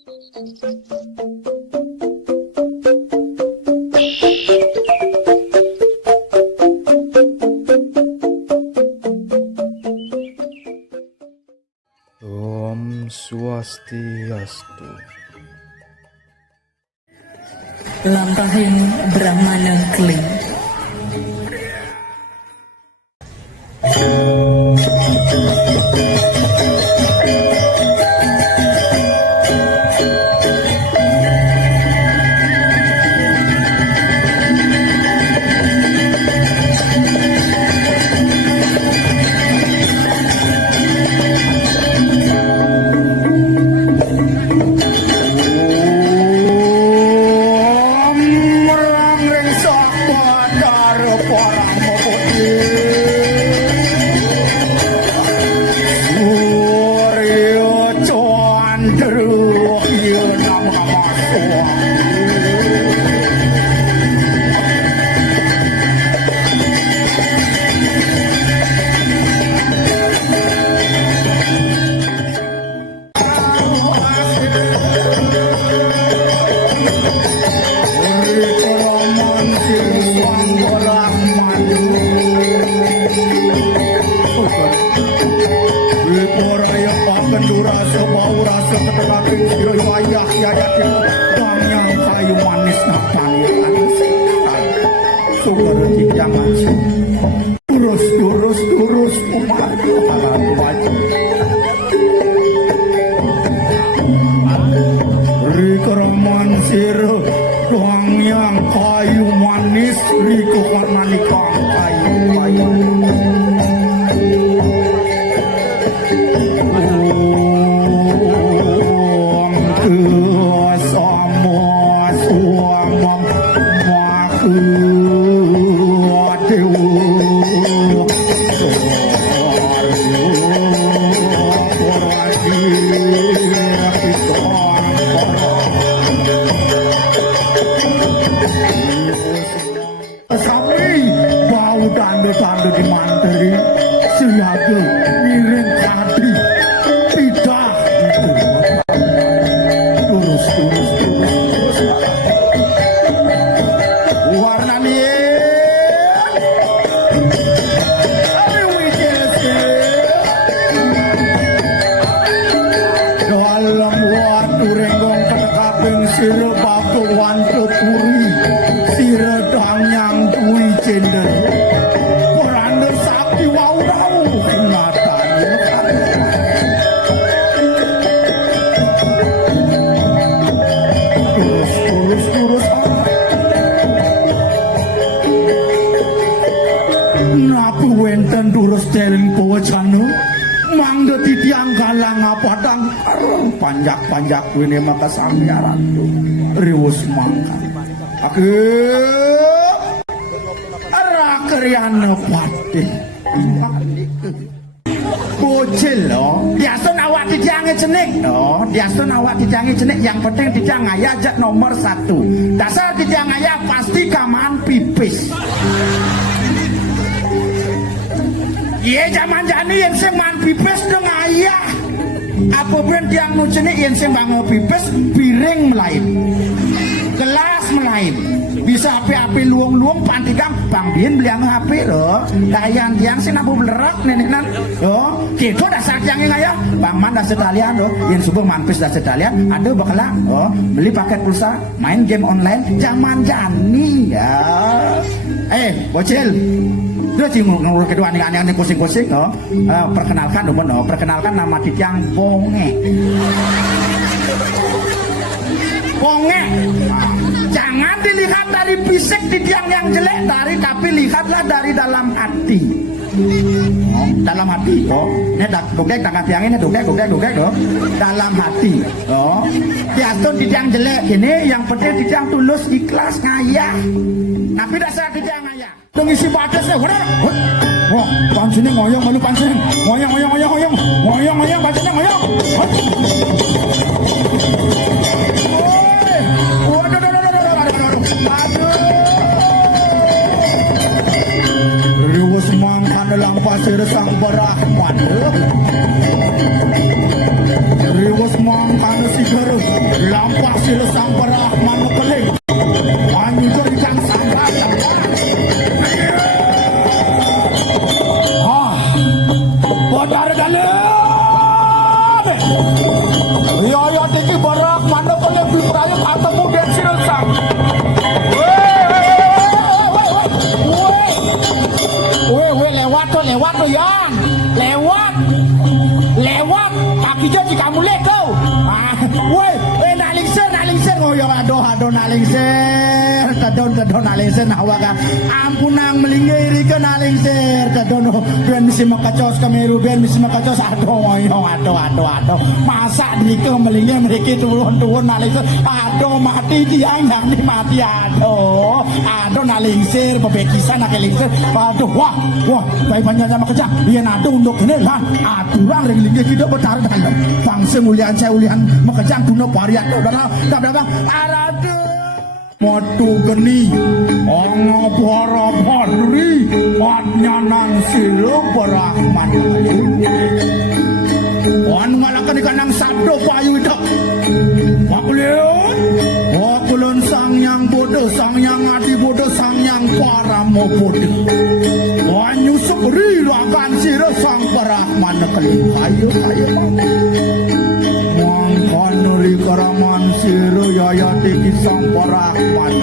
Om Swastiastu. Lampahin Brahmana Kling. Turus umat para wajib Rikeraman siro tuang yang kayu manis rikukan manikang kayu tanda di manteri siaga miring hati tidak itu turus warna nih dalam waktu renggong penekaping siro baku wantu puri siro dang yang kui cender wenten durus teling pawacana mangga titiang galang padang panjak-panjak wene maka samyaran riwus mangka aku ara karyana pati bocil lo biasa awak titiange cenik no biasa awak titiange cenik yang penting titiang ayah jak nomor 1 dasar titiang ayah pasti kaman pipis. Iya zaman jani yang sing man pipis dong ayah. Apa pun tiang nucene yang sing bangun pipis piring melain, gelas melain, bisa api-api luang-luang pantikang bang Bin beliang HP loh. Dayan tiang sing nabu belerak nenek nan, loh. Kita dasar tiang yang ayah, bang man dasar talian loh. Yang subuh manpis dasar talian, ada bakalan, oh beli paket pulsa, main game online, zaman jani ya. Bocil. Dia cinggung kedua aneh-aneh kusing-kusing no. Perkenalkan dong no. Perkenalkan nama titiang Bonge. Bonge. Jangan dilihat dari fisik titiang yang jelek tapi lihatlah dari dalam hati. Dalam hati ini dugdek tangga tiang ini dugdek dalam hati biasa titiang jelek ini yang penting titiang tulus ikhlas ngayah tapi dasar titiang ngayah ngisi batasnya wah pancing ngoyong malu pancing ngoyong pancing ngoyong riwus mangkan dalam pasir sang berahman riwus mangkan sigar sila sang Brahman keling anjurikan sambat bodar dalam yo tiki Brahman keling biprayut atemu den sila sang lewat tuh yang lewat kakinya jika mulai kau nalingser oh ya aduh nalingser kadon nalingser nawaga ampunang melingiri ke nalingser kadon ben misi makacos kameru ben misi makacos aduh masa dike melingir mereka turun nalingser aduh mati tiang ini mati aduh nalingser bebekisan nak lingser aduh wah baik banyak sama kerja dia nado untuk ini kan aturan ringling kita bertaruh dalam bangsa mulian saya ulian makajang kuno pariat berapa aradu matu geni ongo para-para panyanang sila Brahman wan ngalakan ikan nang sabdo payu itu wakulun sang yang bodoh sang yang adi bodoh sang yang paramo bodoh wan nyusup rilakan sila sang Brahman ayo Nuri karaman siru yayati kisang Brahman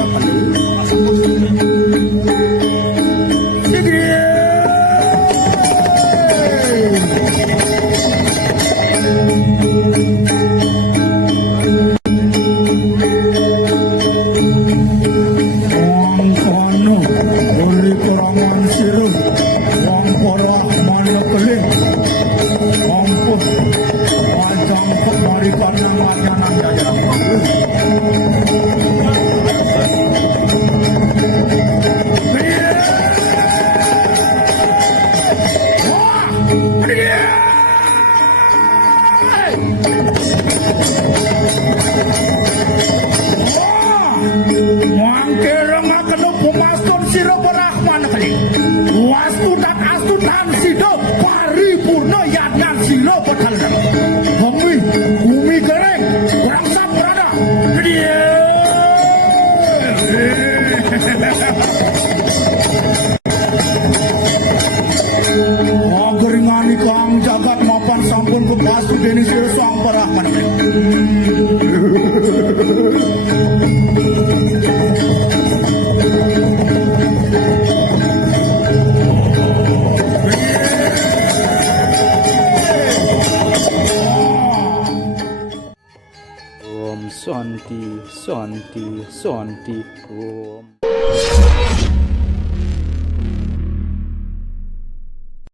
Wastu dan astu dan sido paripurna yadnan silo betaldan bumi kering berangsat berada dia geringani kang jagat mapan sampun kepastu deni silo sang Brahman Santi Om.